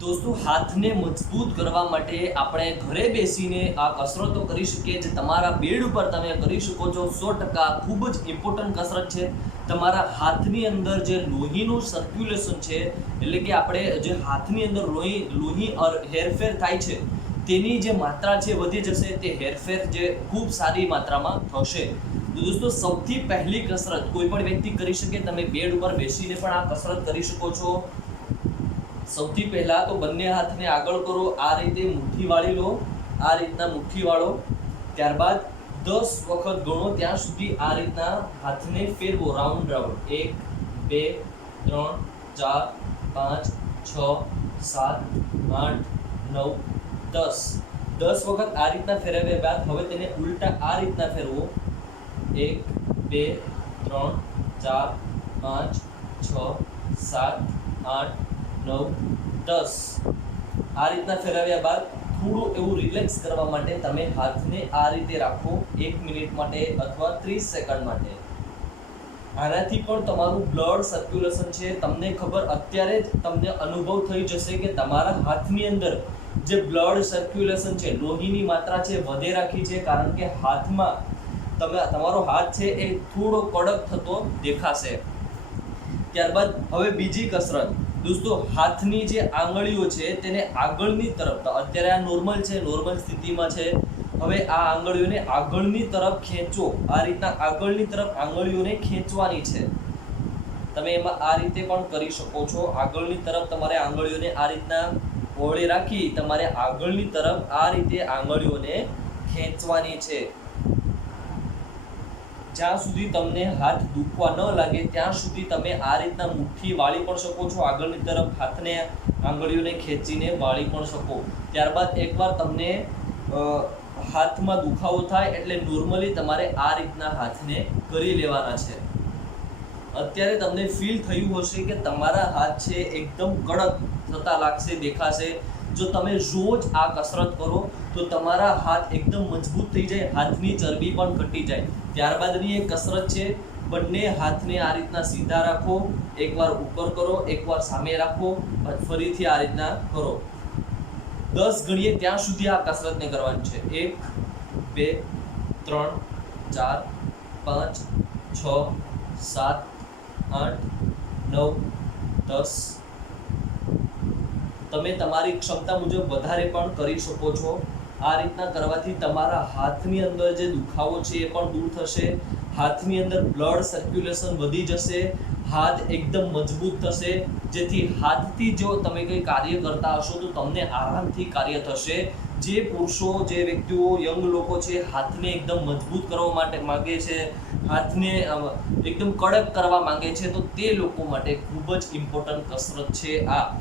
દોસ્તો, હાથને મજબૂત કરવા માટે આપણે ઘરે બેસીને આ કસરતો કરી શકીએ જે તમારા બેડ ઉપર તમે કરી શકો છો. સો ટકા ખૂબ જ ઇમ્પોર્ટન્ટ કસરત છે. તમારા હાથની અંદર જે લોહીનું સર્ક્યુલેશન છે, એટલે કે આપણે જે હાથની અંદર લોહી લોહી હેરફેર થાય છે, તેની જે માત્રા છે વધી જશે, તે હેરફેર જે ખૂબ સારી માત્રામાં થશે. તો દોસ્તો, સૌથી પહેલી કસરત કોઈ પણ વ્યક્તિ કરી શકે, તમે બેડ ઉપર બેસીને પણ આ કસરત કરી શકો છો. સૌથી પહેલાં તો બંને હાથને આગળ કરો. આ રીતે મુઠ્ઠી વાળી લો. આ રીતના મુઠ્ઠી વાળો ત્યારબાદ દસ વખત ગણો. ત્યાં સુધી આ રીતના હાથને ફેરવો. Round round. એક, બે, ત્રણ, ચાર, પાંચ, છ, સાત, આઠ, નવ, દસ. દસ વખત આ રીતના ફેરવ્યા બાદ હવે તેને ઉલટા આ રીતના ફેરવો. એક, બે, ત્રણ, ચાર, પાંચ, છ, સાત, આઠ નવ, દસ. આ રીતના ફેરવ્યા બાદ થોડું એવું રિલેક્સ કરવા માટે તમે હાથને આ રીતે રાખો એક મિનિટ માટે અથવા ત્રીસ સેકન્ડ માટે. આનાથી પણ તમારું બ્લડ સર્ક્યુલેશન છે. તમને ખબર અત્યારે જ તમને અનુભવ થઈ જશે કે તમારા હાથની અંદર જે બ્લડ સર્ક્યુલેશન છે, લોહીની માત્રા છે, વધે રાખી છે, કારણ કે હાથમાં તમે, તમારો હાથ છે એ થોડો કડક થતો દેખાશે. ત્યારબાદ હવે બીજી કસરત. દોસ્તો, હાથની જે આંગળીઓ છે, તેને આગળની તરફ અત્યારે આ નોર્મલ છે નોર્મલ સ્થિતિમાં છે. હવે આ આંગળીઓને આગળની તરફ ખેંચો. આ રીતના આગળની તરફ આંગળીઓને ખેંચવાની છે. તમે એમાં આ રીતે પણ કરી શકો છો. આગળની તરફ તમારે આંગળીઓને આ રીતના ઓળે રાખી તમારે આગળની તરફ આ રીતે આંગળીઓને ખેંચવાની છે. જ્યાં સુધી તમને હાથ દુખવા ન લાગે, ત્યાં સુધી તમે આ રીતના મુઠ્ઠી વાળી પણ શકો છો, આગળની તરફ હાથને, આંગળીઓને ખેંચીને વાળી પણ શકો. ત્યારબાદ એકવાર તમને હાથમાં દુખાવો થાય એટલે નોર્મલી તમારે આ રીતના હાથને કરી લેવાના છે. અત્યારે તમને ફીલ થયું હશે કે તમારા હાથ છે એકદમ કડક, થતા લાગશે, દેખાશે. જો તમે રોજ આ કસરત કરો, તો તમારા હાથ એકદમ મજબૂત થઈ જાય, હાથની ચરબી પણ ઘટી જાય. ત્યારબાદની એક કસરત છે, બંને હાથને આ રીતના સીધા રાખો, એકવાર ઉપર કરો, એકવાર સામે રાખો ફરીથી આ રીતના કરો. દસ ગણીએ ત્યાં સુધી આ કસરતને કરવાની છે. એક, બે, ત્રણ, ચાર, પાંચ, છ, સાત, આઠ, નવ, દસ તમે તમારી ક્ષમતા મુજબ વધારે પણ કરી શકો છો. આ રીતના કરવાથી તમારા હાથની અંદર જે દુખાવો છે એ પણ દૂર થશે. હાથની અંદર બ્લડ સર્ક્યુલેશન વધી જશે. હાથ એકદમ મજબૂત થશે. જેથી હાથથી જો તમે કંઈ કાર્ય કરતા હશો તો તમને આરામથી કાર્ય થશે. જે પુરુષો, જે વ્યક્તિઓ, યંગ લોકો છે, હાથને એકદમ મજબૂત કરવા માટે માંગે છે, હાથને એકદમ કડક કરવા માગે છે, તો તે લોકો માટે ખૂબ જ ઇમ્પોર્ટન્ટ કસરત છે આ.